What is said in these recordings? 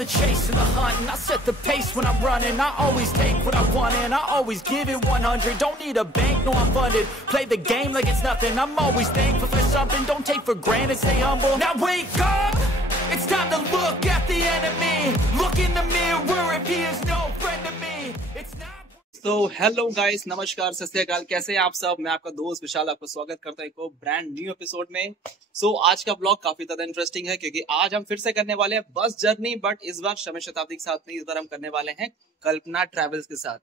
the chase and the hunt, and I set the pace when I'm running. I always take what I want and I always give it 100. Don't need a bank, no I'm funded. Play the game like it's nothing. I'm always thankful for something. Don't take for granted, stay humble. Now wake up, it's time to look at the enemy. Look in the mirror if he is no friend to me. It's not. तो hello guys, नमस्कार, सत श्री अकाल। कैसे हैं आप सब? मैं आपका दोस्त विशाल आपका स्वागत करता हूं एक ब्रांड न्यू एपिसोड में। आज का ब्लॉग काफी ज्यादा इंटरेस्टिंग है क्योंकि आज हम फिर से करने वाले हैं बस जर्नी, बट इस बार समय शताब्दी के साथ नहीं, इस बार हम करने वाले हैं कल्पना ट्रेवल्स के साथ।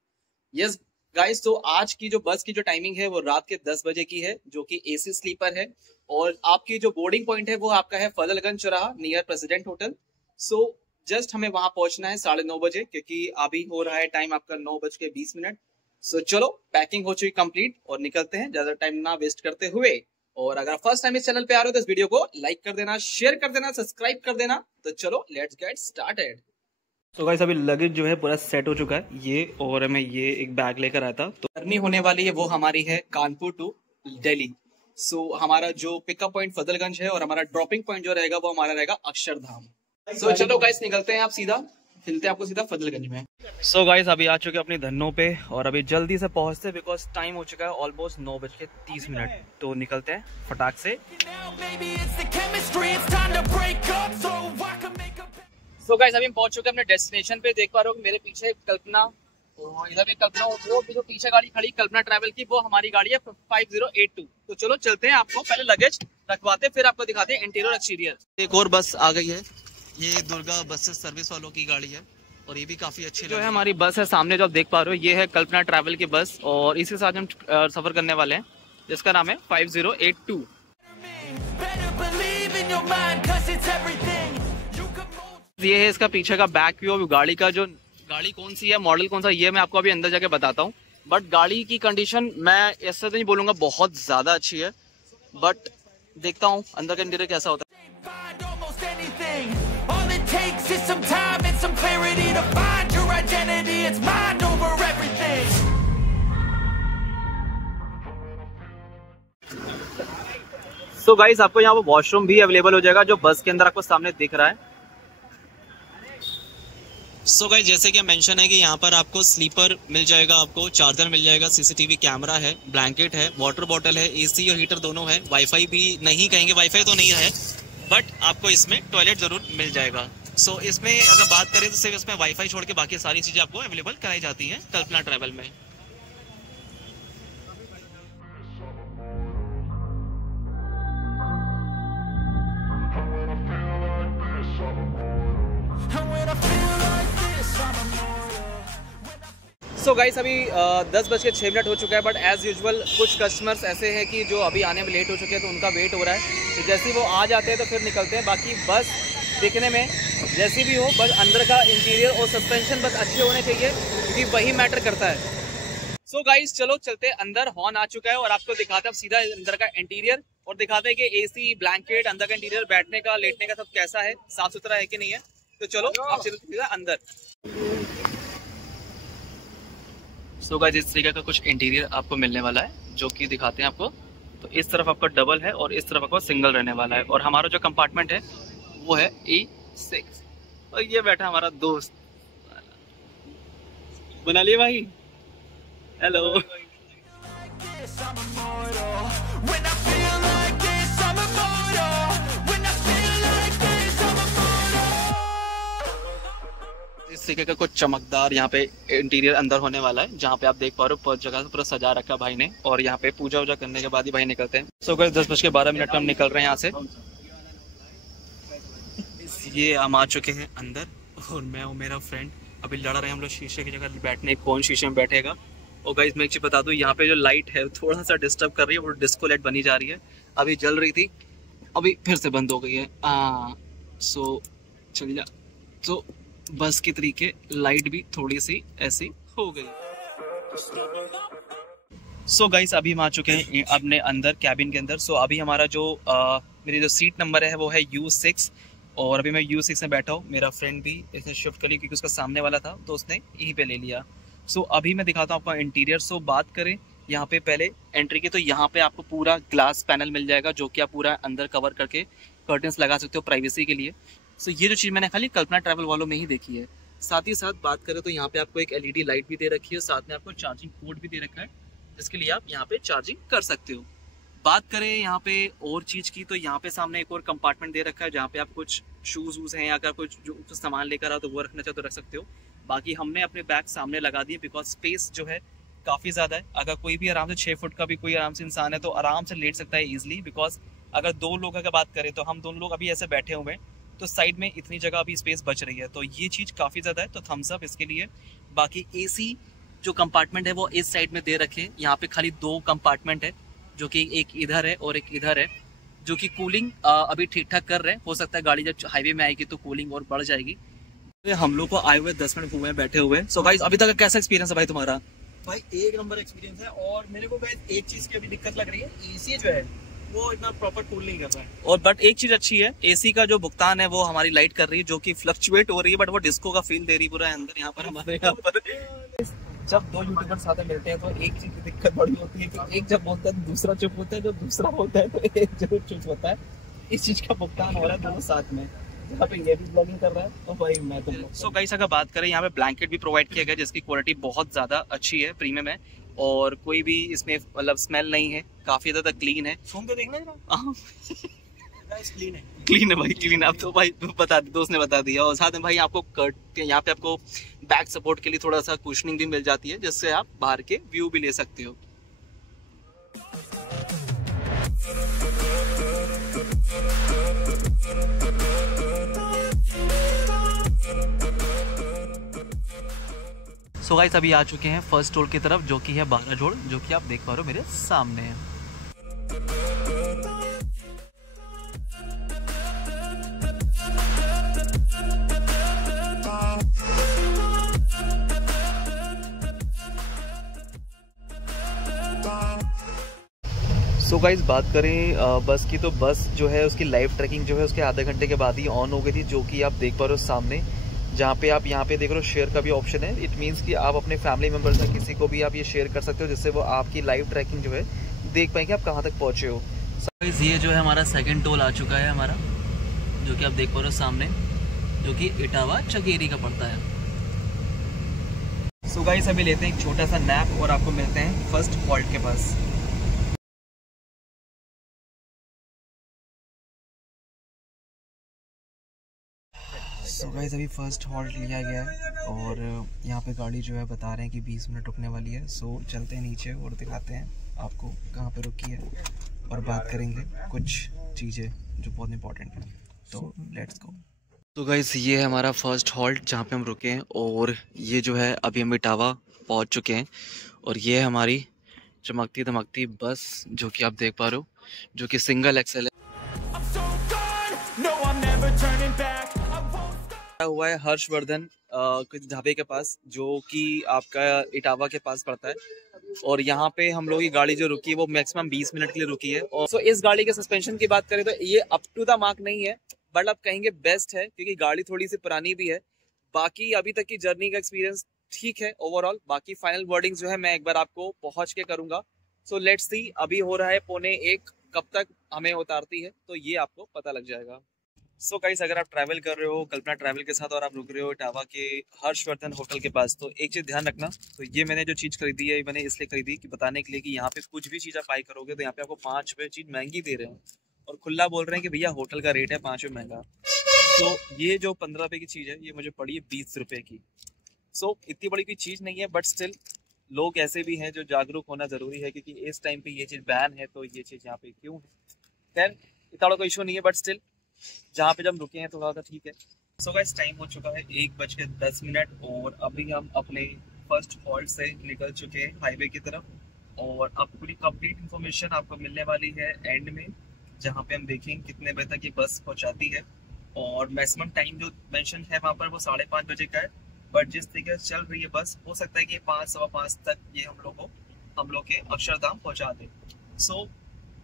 यस गाइस, तो आज की जो बस की जो टाइमिंग है वो रात के 10 बजे की है, जो कि एसी स्लीपर है। और आपकी जो बोर्डिंग पॉइंट है वो आपका है फजलगंज चौराहा नियर प्रेसिडेंट होटल। जस्ट हमें वहां पहुंचना है 9:30 बजे, क्योंकि अभी हो रहा है टाइम आपका 9:20। चलो, पैकिंग हो चुकी कंप्लीट और निकलते हैं, ज्यादा टाइम ना वेस्ट करते हुए। और अगर फर्स्ट टाइम इस चैनल पे आ रहे हो तो इस वीडियो को लाइक कर देना, शेयर कर देना, सब्सक्राइब कर देना। तो चलो लेट्स गेट स्टार्टेड। तो गाइस, अभी लगेज जो है पूरा सेट हो चुका है ये, और मैं ये एक बैग लेकर आया था। तो जर्नी होने वाली है वो हमारी है कानपुर टू दिल्ली। हमारा जो पिकअप पॉइंट फजलगंज है और हमारा ड्रॉपिंग पॉइंट जो रहेगा वो हमारा रहेगा अक्षरधाम। चलो गाइस, निकलते हैं, आप सीधा मिलते हैं आपको सीधा फजलगंज में। गाइस, अभी आ चुके अपनी धन्नों पे और अभी जल्दी से पहुंचते हैं बिकॉज टाइम हो चुका है ऑलमोस्ट 9:30। तो निकलते हैं फटाक से। गाइस, अभी हम पहुंच चुके हैं अपने डेस्टिनेशन पे। देख पा रहे हो मेरे पीछे कल्पना, और इधर भी कल्पना, वो जो पीछे गाड़ी खड़ी कल्पना ट्रैवल की, वो हमारी गाड़ी है 5082। तो चलो चलते हैं, आपको पहले लगेज रखवाते फिर आपको दिखाते हैं इंटीरियर एक्सटीरियर। एक और बस आ गई है, ये दुर्गा बसेस सर्विस वालों की गाड़ी है और ये भी काफी अच्छी जो है हमारी बस है। सामने जो आप देख पा रहे हो ये है कल्पना ट्रैवल की बस, और इसके साथ हम सफर करने वाले हैं, जिसका नाम है 5082। ये है इसका पीछे का बैक व्यू। गाड़ी का जो गाड़ी कौन सी है, मॉडल कौन सा, ये मैं आपको अभी अंदर जाके बताता हूँ। बट गाड़ी की कंडीशन मैं ऐसा तो नहीं बोलूंगा बहुत ज्यादा अच्छी है, बट देखता हूँ अंदर का इंटीरियर कैसा होता है। Takes is some time and some clarity to find your identity. It's mind over everything. Guys, आपको यहाँ पर वॉशरूम भी अवेलेबल हो जाएगा जो बस के अंदर आपको सामने दिख रहा है। गाइस, जैसे कि मेंशन है कि यहाँ पर आपको स्लीपर मिल जाएगा, आपको चार्जर मिल जाएगा, सीसीटीवी कैमरा है, ब्लैंकेट है, वाटर बॉटल है, एसी और हीटर दोनों है। वाईफाई भी नहीं कहेंगे, वाईफाई तो नहीं है, बट आपको इसमें टॉयलेट जरूर मिल जाएगा। इसमें अगर बात करें तो सिर्फ इसमें वाईफाई छोड़ के बाकी सारी चीजें आपको अवेलेबल कराई जाती हैं कल्पना ट्रैवल में। गाइस, अभी 10:06 हो चुका है, बट एज यूजुअल कुछ कस्टमर्स ऐसे हैं कि जो अभी आने में लेट हो चुके हैं, तो उनका वेट हो रहा है। तो जैसे ही वो आ जाते हैं तो फिर निकलते हैं। बाकी बस देखने में जैसी भी हो, बस अंदर का इंटीरियर और सस्पेंशन बस अच्छे होने चाहिए, क्योंकि वही मैटर करता है। गाइस, चलो चलते अंदर। हॉर्न आ चुका है और आपको दिखाते हैं सीधा अंदर का इंटीरियर, और दिखाते हैं कि एसी, ब्लैंकेट, अंदर का इंटीरियर, बैठने का, लेटने का सब कैसा है, साफ सुथरा है कि नहीं है। तो चलो आप सीधा अंदर। गाइस, इस तरीके का कुछ इंटीरियर आपको मिलने वाला है, जो कि दिखाते हैं आपको। तो इस तरफ आपका डबल है और इस तरफ आपको सिंगल रहने वाला है। और हमारा जो कंपार्टमेंट है वो है E6, और ये बैठा हमारा दोस्त। बना लिए भाई, हेलो। इस तरीके का कुछ चमकदार यहाँ पे इंटीरियर अंदर होने वाला है, जहाँ पे आप देख पा रहे हो जगह से पूरा सजा रखा भाई ने, और यहाँ पे पूजा वूजा करने के बाद ही भाई निकलते हैं। गाइस, 10:12 हम निकल रहे हैं यहाँ से। ये हम आ चुके हैं अंदर, और मैं और मेरा फ्रेंड अभी लड़ रहे हैं हम लोग शीशे की जगह बैठने, कौन शीशे में बैठेगा। और गाइस, मैं एक चीज बता दूं, यहाँ पे जो लाइट है थोड़ा सा डिस्टर्ब कर रही है, वो डिस्को लाइट बनी जा रही है। अभी जल रही थी, अभी फिर से बंद हो गई है। चल जा। तो बस की तरीके लाइट भी थोड़ी सी ऐसी हो गई। गाइस, अभी हम आ चुके हैं अपने अंदर कैबिन के अंदर। अभी हमारा जो मेरी जो सीट नंबर है वो है U6, और अभी मैं U6 में बैठा हूँ। मेरा फ्रेंड भी इसे शिफ्ट कर लिया क्योंकि उसका सामने वाला था, तो उसने यहीं पे ले लिया। अभी मैं दिखाता हूँ आपको इंटीरियर। बात करें यहाँ पे पहले एंट्री की, तो यहाँ पे आपको पूरा ग्लास पैनल मिल जाएगा, जो कि आप पूरा अंदर कवर करके कर्टन्स लगा सकते हो प्राइवेसी के लिए। सो ये जो चीज़ मैंने खाली कल्पना ट्रैवल वालों में ही देखी है। साथ ही साथ बात करें तो यहाँ पे आपको एक LED लाइट भी दे रखी है, साथ में आपको चार्जिंग पोर्ट भी दे रखा है जिसके लिए आप यहाँ पे चार्जिंग कर सकते हो। बात करें यहाँ पे और चीज़ की तो यहाँ पे सामने एक और कंपार्टमेंट दे रखा है जहाँ पे आप कुछ शूज़ वूज हैं, अगर कुछ जो सामान लेकर आओ तो वो रखना चाहो तो रख सकते हो। बाकी हमने अपने बैग सामने लगा दिए बिकॉज स्पेस जो है काफ़ी ज़्यादा है। अगर कोई भी आराम से 6 फुट का भी कोई आराम से इंसान है तो आराम से लेट सकता है ईजिली। बिकॉज अगर 2 लोगों की बात करें तो हम दोनों लोग अभी ऐसे बैठे हुए हैं तो साइड में इतनी जगह अभी स्पेस बच रही है, तो ये चीज़ काफ़ी ज़्यादा है, तो थम्स अप इसके लिए। बाकी AC जो कंपार्टमेंट है वो इस साइड में दे रखे हैं। यहाँ पे खाली 2 कंपार्टमेंट है जो कि एक इधर है और एक इधर है, जो कि कूलिंग अभी ठीक ठाक कर रहे हैं। हो सकता है गाड़ी जब हाईवे में आएगी तो कूलिंग और बढ़ जाएगी। हम लोग को आए हुए 10 मिनट हुए हैं बैठे हुए। सो गाइस अभी तक कैसा एक्सपीरियंस है भाई तुम्हारा? भाई एक नंबर एक्सपीरियंस है। और मेरे को गाइस एक चीज की अभी दिक्कत लग रही है, एसी जो है वो इतना प्रॉपर कूल नहीं कर रहा है। और बट एक चीज अच्छी है, एसी का जो भुगतान है वो हमारी लाइट कर रही है, जो कि फ्लक्चुएट हो रही है, बट वो डिस्को का फील दे रही पूरा अंदर यहाँ पर हमारे यहाँ पर। जब 2 यूट्यूबर साथ में मिलते हैं तो एक चीज की दिक्कत बड़ी होती है कि एक जब बोलता है तो दूसरा चुप होता है, जो दूसरा बोलता है तो एक जरूर चुप होता है। इस चीज का भुगतान हो रहा है दोनों साथ में। जहाँ पे ये भी ब्लॉगिंग कर रहा है तो भाई मैं तुम लोग। सो गाइस अगर बात करें यहाँ पे ब्लैंकेट भी प्रोवाइड किया गया जिसकी क्वालिटी बहुत ज़्यादा अच्छी है, प्रीमियम है, और कोई भी इसमें मतलब स्मेल नहीं है, काफ़ी ज़्यादा क्लीन है। सुन के देखना जरा, क्लीन है, क्लीन है भाई, क्लीन है। अब तो भाई बता दी, दोस्त ने बता दिया। और साथ में भाई आपको कर्ट यहाँ पे आपको बैक सपोर्ट के लिए थोड़ा सा कुशनिंग भी मिल जाती है जिससे आप बाहर के व्यू भी ले सकते हो। सो गाइस अभी आ चुके हैं फर्स्ट टोल की तरफ जो कि है बाराजोड़, जो कि आप देख पा रहे हो मेरे सामने है। सो गाइस बात करें बस की, तो बस जो है उसकी लाइव ट्रैकिंग जो है उसके आधे घंटे के बाद ही ऑन हो गई थी, जो कि आप देख पा रहे हो सामने। जहाँ पे आप यहाँ पे देख रहे हो शेयर का भी ऑप्शन है। इट मीन्स कि आप अपने फैमिली मेम्बर्स में किसी को भी आप ये शेयर कर सकते हो जिससे वो आपकी लाइव ट्रैकिंग जो है देख पाएंगे आप कहाँ तक पहुँचे हो। गाइस ये जो है हमारा सेकंड टोल आ चुका है हमारा, जो कि आप देख पा रहे हो सामने, जो कि इटावा चकेरी का पड़ता है। सो गाइस अभी लेते हैं एक छोटा सा नैप और आपको मिलते हैं फर्स्ट हॉल्ट के पास। सो गाइस अभी फर्स्ट हॉल्ट लिया गया है और यहाँ पे गाड़ी जो है बता रहे हैं कि 20 मिनट रुकने वाली है। सो चलते हैं नीचे और दिखाते हैं आपको कहाँ पे रुकी है और बात करेंगे कुछ चीज़ें जो बहुत इंपॉर्टेंट है। तो लेट्स गो। तो गाइस ये है हमारा फर्स्ट हॉल्ट जहाँ पे हम रुके हैं, और ये जो है अभी हम इटावा पहुँच चुके हैं। और ये है हमारी चमकती धमकती बस जो कि आप देख पा रहे हो, जो कि सिंगल एक्सेल है। हुआ है हर्षवर्धन ढाबे के पास, जो कि आपका इटावा के पास पड़ता है। और यहाँ पे हम लोग की गाड़ी जो रुकी है वो मैक्सिमम 20 मिनट के लिए रुकी है। और सो इस गाड़ी के सस्पेंशन की बात करें तो ये अप टू द मार्क नहीं है, बट आप कहेंगे बेस्ट है क्योंकि गाड़ी थोड़ी सी पुरानी भी है। बाकी अभी तक की जर्नी का एक्सपीरियंस ठीक है ओवरऑल। बाकी फाइनल वर्डिंग जो है मैं एक बार आपको पहुंच के करूंगा। सो लेट्स सी, अभी हो रहा है 1:45, कब तक हमें उतारती है तो ये आपको पता लग जाएगा। सो गाइस अगर आप ट्रैवल कर रहे हो कल्पना ट्रैवल के साथ और आप रुक रहे हो इटावा के हर्षवर्धन होटल के पास, तो एक चीज़ ध्यान रखना। तो ये मैंने जो चीज़ खरीदी है मैंने इसलिए खरीदी कि बताने के लिए कि यहाँ पे कुछ भी चीज़ आप बाई करोगे तो यहाँ पे आपको 5 रुपये चीज़ महंगी दे रहे हैं और खुला बोल रहे हैं कि भैया होटल का रेट है 5 रुपये महंगा। तो ये जो 15 रुपये की चीज़ है ये मुझे पड़ी है 20 रुपये की। सो इतनी बड़ी कोई चीज़ नहीं है, बट स्टिल लोग ऐसे भी हैं जो जागरूक होना ज़रूरी है क्योंकि इस टाइम पे ये चीज़ बैन है, तो ये चीज़ यहाँ पे क्यों है। खैर इतना बड़ा कोई इशू नहीं है, बट स्टिल जहाँ पे जब रुके हैं थोड़ा सा ठीक है। सो गाइस टाइम हो चुका है 1:10 और अभी हम अपने फर्स्ट हॉल्ट से निकल चुके हैं हाईवे की तरफ। और अब पूरी कंप्लीट इन्फॉर्मेशन आपको मिलने वाली है एंड में, जहाँ पे हम देखेंगे कितने बजे तक ये बस पहुँचाती है। और मैक्सिमम टाइम जो मेंशन है वहाँ पर वो 5:30 बजे का है, बट जिस तरीके से चल रही है बस हो सकता है कि 5, सवा 5 तक ये हम लोग के अक्षरधाम पहुँचा दे। सो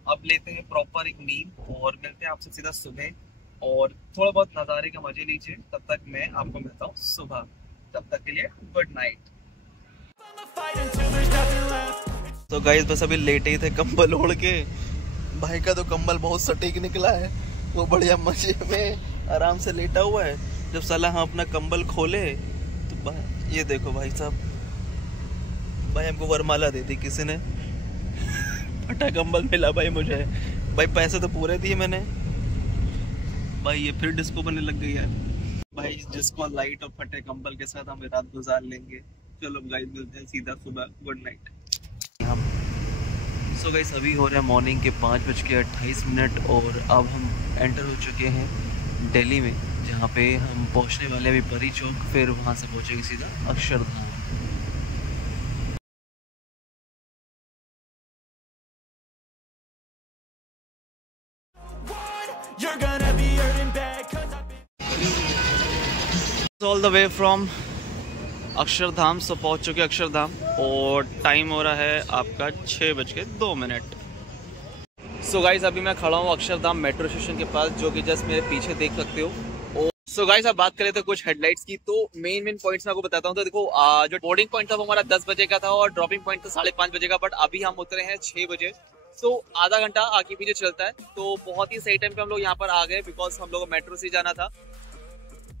अब लेते हैं प्रॉपर एक नींद और मिलते हैं आपसे सीधा सुबह और थोड़ा बहुत नज़ारे का मजे लीजिए। तब तक मैं आपको मिलता हूँ सुबह, तब तक के लिए गुड नाइट। तो गाइस बस अभी लेटे ही थे कंबल ओढ़ के। भाई का तो कंबल बहुत सटीक निकला है, वो बढ़िया मजे में आराम से लेटा हुआ है। जब साला हम अपना कंबल खोले तो ये देखो भाई साहब, भाई हमको वरमाला दे दी किसी ने। फटा कंबल मिला भाई मुझे। भाई पैसे तो पूरे दिए मैंने। भाई ये फिर डिस्को बनने लग गई है भाई। डिस्को लाइट और फटे कंबल के साथ हम रात गुजार लेंगे। चलो गाइस मिलते हैं सीधा सुबह। Good night. सो गाइस अभी हो रहा है मॉर्निंग के 5:28 और अब हम एंटर हो चुके हैं दिल्ली में, जहाँ पे हम पहुँचने वाले हैं अभी परी चौक, फिर वहाँ से पहुँचेंगे सीधा Akshardham. All the way from Akshardham. So पहुंच चुके अक्षरधाम और टाइम हो रहा है आपका 6:02। सो गाइस अभी मैं खड़ा हूँ अक्षरधाम मेट्रो स्टेशन के पास, जो कि जस्ट मेरे पीछे देख सकते हो। सो गाइस अब बात करें तो कुछ हेडलाइट्स की, तो मेन पॉइंट्स मैं आपको बताता हूँ। तो देखो जो बोर्डिंग पॉइंट था वो हमारा 10 बजे का था और ड्रॉपिंग पॉइंट था 5:30 बजे का, बट अभी हम उतरे हैं 6 बजे। सो आधा घंटा आगे पीछे चलता है, तो बहुत ही सही टाइम पे हम लोग यहाँ पर आ गए, बिकॉज हम लोग को मेट्रो से जाना था।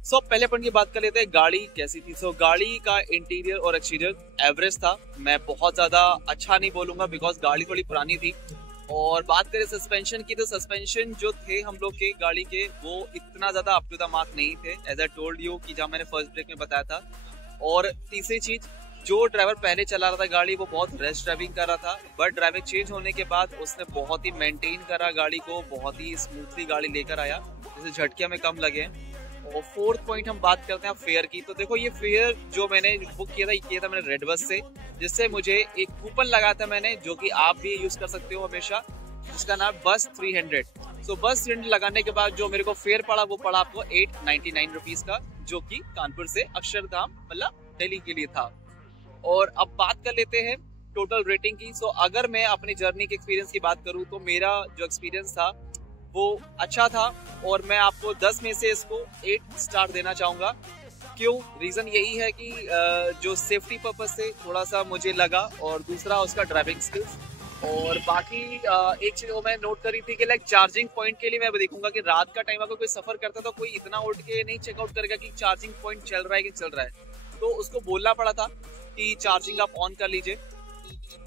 सो पहले पॉइंट की बात कर लेते हैं, गाड़ी कैसी थी। सो गाड़ी का इंटीरियर और एक्सटीरियर एवरेज था। मैं बहुत ज्यादा अच्छा नहीं बोलूंगा बिकॉज गाड़ी थोड़ी पुरानी थी। और बात करें सस्पेंशन की, तो सस्पेंशन जो थे हम लोग के गाड़ी के वो इतना ज्यादा अप टू द मार्क नहीं थे, एज आई टोल्ड यू कि जहाँ मैंने फर्स्ट ब्रेक में बताया था। और तीसरी चीज, जो ड्राइवर पहले चला रहा था गाड़ी वो बहुत रेस्ट ड्राइविंग कर रहा था, बट ड्राइविंग चेंज होने के बाद उसने बहुत ही मेंटेन करा गाड़ी को, बहुत ही स्मूथली गाड़ी लेकर आया, जैसे झटके हमें कम लगे। और फोर्थ पॉइंट हम बात करते हैं फेयर की। तो देखो ये फेयर जो मैंने बुक किया था मैंने रेड बस से, जिससे मुझे एक कूपन लगा था मैंने, जो कि आप भी यूज कर सकते हो हमेशा, जिसका नाम बस 300। सो बस 300 लगाने के बाद जो मेरे को फेयर पड़ा वो पड़ा आपको 899 रुपीज का, जो कि कानपुर से अक्षरधाम मतलब दिल्ली के लिए था। और अब बात कर लेते हैं टोटल रेटिंग की। सो अगर मैं अपनी जर्नी के एक्सपीरियंस की बात करूं तो मेरा जो एक्सपीरियंस था वो अच्छा था, और मैं आपको 10 में से इसको 8 स्टार देना चाहूंगा। क्यों? रीजन यही है कि जो सेफ्टी पर्पज से थोड़ा सा मुझे लगा, और दूसरा उसका ड्राइविंग स्किल्स। और बाकी एक चीज वो मैं नोट करी थी कि लाइक चार्जिंग पॉइंट के लिए मैं देखूंगा कि रात का टाइम अगर कोई सफर करता तो कोई इतना उठ के नहीं चेकआउट करेगा कि चार्जिंग पॉइंट चल रहा है कि चल रहा है, तो उसको बोलना पड़ा था कि चार्जिंग आप ऑन कर लीजिए।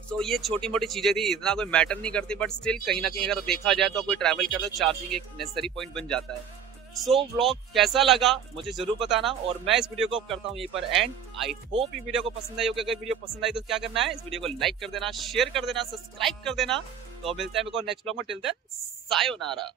तो ये छोटी मोटी चीजें थी, इतना कोई मैटर नहीं करती, बट स्टिल कहीं ना कहीं अगर देखा जाए तो कोई ट्रैवल करता तो चार्जिंग एक नेसेसरी पॉइंट बन जाता है। सो व्लॉग कैसा लगा मुझे जरूर बताना, और मैं इस वीडियो को करता हूँ यहीं पर एंड। आई होप ये वीडियो को पसंद आई होगी। अगर वीडियो पसंद आई तो क्या करना है, इस वीडियो को लाइक कर देना, शेयर कर देना, सब्सक्राइब कर देना। तो मिलते हैं नेक्स्ट व्लॉग में। Till then sayonara.